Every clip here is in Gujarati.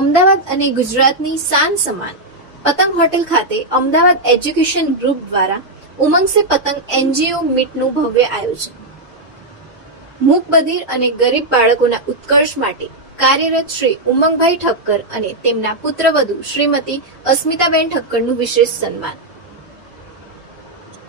અમદાવાદ અને ગુજરાતની શાન સમાન પતંગ હોટેલ ખાતે અમદાવાદ એજ્યુકેશન ગ્રુપ દ્વારા ઉમંગ સે પતંગ એનજીઓ મીટનું ભવ્ય આયોજન। મૂક બધિર અને ગરીબ બાળકોના ઉત્કર્ષ માટે કાર્યરત શ્રી ઉમંગભાઈ ઠક્કર અને તેમના પુત્રવધુ શ્રીમતી અસ્મિતાબેન ઠક્કરનું વિશેષ સન્માન।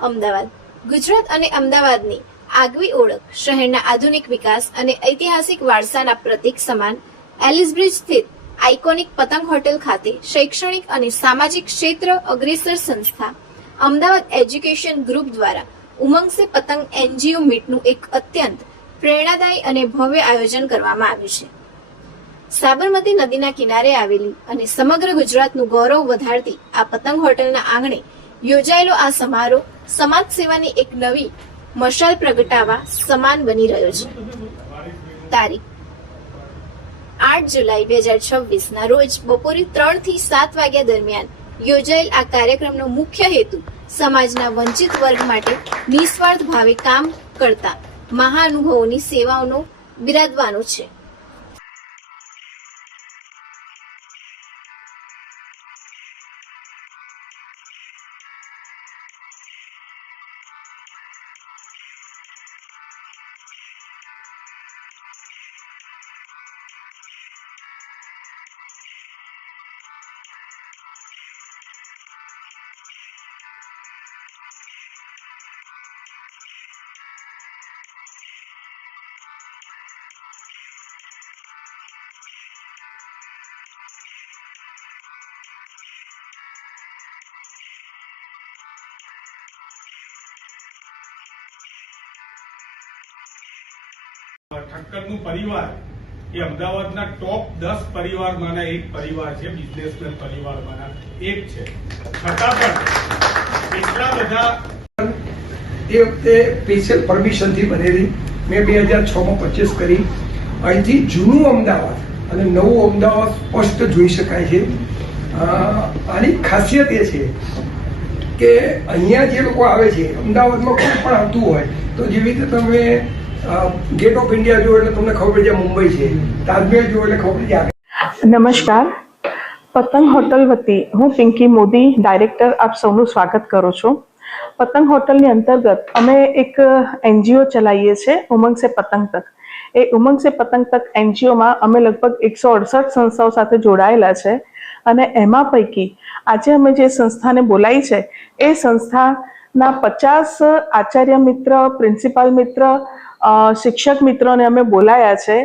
અમદાવાદ ગુજરાત અને અમદાવાદની આગવી ઓળખ, શહેરના આધુનિક વિકાસ અને ઐતિહાસિક વારસાના પ્રતીક સમાન એલિસબ્રિજ સ્થિત આઇકોનિક પતંગ હોટેલ ખાતે શૈક્ષણિક અને સામાજિક ક્ષેત્ર અગ્રેસર સંસ્થા અમદાવાદ એજ્યુકેશન ગ્રુપ દ્વારા ઉમંગ સે પતંગ એનજીઓ મીટનું એક અત્યંત પ્રેરણાદાયી અને ભવ્ય આયોજન કરવામાં આવ્યું છે। સાબરમતી નદીના કિનારે આવેલી અને સમગ્ર ગુજરાતનું ગૌરવ વધારતી આ પતંગ હોટેલના આંગણે યોજાયેલો આ સમારોહ સમાજ સેવાની એક નવી મશાલ પ્રગટાવવા સમાન બની રહ્યો છે। તારીખ 8 જુલાઈ 2026 ના રોજ બપોરે 3 થી 7 વાગ્યા દરમિયાન યોજાયેલ આ કાર્યક્રમનો મુખ્ય હેતુ સમાજના વંચિત વર્ગ માટે નિસ્વાર્થ ભાવે કામ કરતા મહાનુભાવોની સેવાઓનો બિરાદવાનો છે। ઠક્કરનું પરિવાર એ અમદાવાદના ટોપ 10 પરિવારમાંના એક પરિવાર છે, બિઝનેસમેન પરિવારમાંના એક છે। છતાં પણ એટલા બધા એ વખતે સ્પેશિયલ પરમિશનથી બનેલી મેં 2006માં પરચેસ કરી। અહીંથી જૂનું અમદાવાદ અને નવું અમદાવાદ સ્પષ્ટ જોઈ શકાય છે। આની ખાસિયત એ છે કે અહીંયા જે લોકો આવે છે, અમદાવાદમાં કોઈ પણ આવતું હોય તો જેવી રીતે તમે गेट ऑफ इंडिया जो એટલે તમને ખબર પડી જાય મુંબઈ છે, તાજમહેલ જો એટલે ખબર પડી જાય। નમસ્કાર, પતંગ હોટલ વતી હું પિંકી મોદી ડાયરેક્ટર આપ સૌનું સ્વાગત કરું છું। પતંગ હોટલની અંતર્ગત અમે એક એનજીઓ ચલાવીએ છીએ, ઉમંગ સે પતંગ તક। એ ઉમંગ સે પતંગ તક એનજીઓમાં અમે લગભગ 168 સંસ્થાઓ સાથે જોડાયેલા છે અને એમાં પૈકી આજે અમે જે સંસ્થાને બોલાવી છે એ સંસ્થાના 50 આચાર્ય મિત્ર, પ્રિન્સિપાલ મિત્ર, શિક્ષક મિત્રોને અમે બોલાયા છે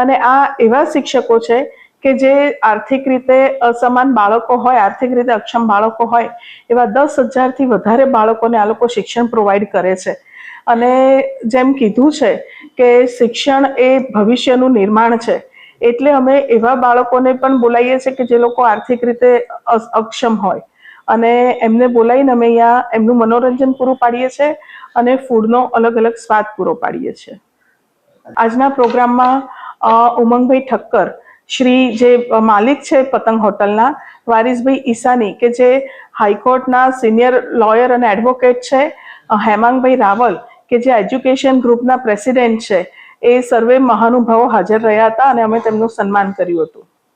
અને આ એવા શિક્ષકો છે કે જે આર્થિક રીતે અસમાન બાળકો હોય, આર્થિક રીતે અક્ષમ બાળકો હોય એવા 10,000 થી વધારે બાળકોને આ લોકો શિક્ષણ પ્રોવાઈડ કરે છે। અને જેમ કીધું છે કે શિક્ષણ એ ભવિષ્યનું નિર્માણ છે, એટલે અમે એવા બાળકોને પણ બોલાવીએ છીએ કે જે લોકો આર્થિક રીતે અક્ષમ હોય અને એમને બોલાવીને અમે અહીંયા એમનું મનોરંજન પૂરું પાડીએ છીએ અને ફૂડનો અલગ અલગ સ્વાદ પૂરો પાડીએ છીએ। આજના પ્રોગ્રામમાં ઉમંગભાઈ ઠક્કર શ્રી જે માલિક છે પતંગ હોટલના, વારિસભાઈ ઈસાની કે જે હાઈકોર્ટના સિનિયર લોયર અને એડવોકેટ છે, હેમાંગભાઈ રાવલ કે જે એજ્યુકેશન ગ્રુપના પ્રેસિડેન્ટ છે, એ સર્વે મહાનુભાવો હાજર રહ્યા હતા અને અમે તેમનું સન્માન કર્યું હતું।